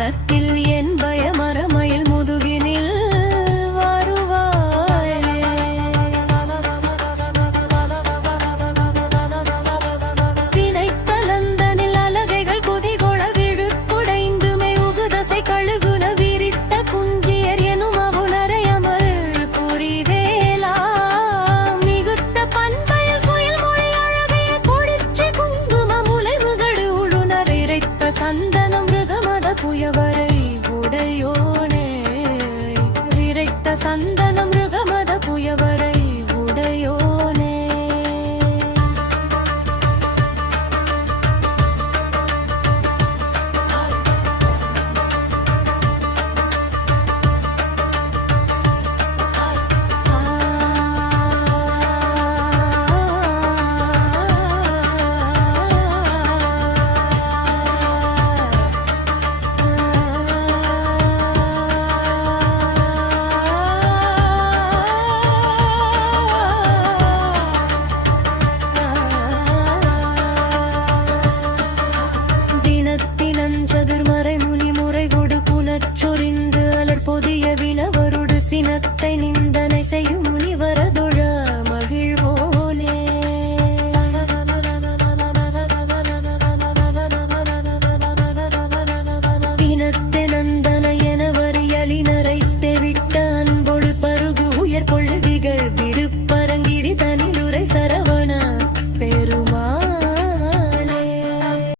மனத்தில் என் பயமரமயில் முதுகினில் வருவாயே. திணைத்தலந்தனில் அலகைகள் குதிகொள விழுக்குடைந்துமே உகுதசை கழுகுன விரித்த குஞ்சியர் எனும் அவுணரையமல் புரிவேலா. மிகுத்த பண்பயல் குயில் மொழி அழகைய குடிச்சி குங்கும முலை முகடு உழுனர் இறைத்த சந்தனம் புயவரை உடையோனே. விரைத்த சந்தனம்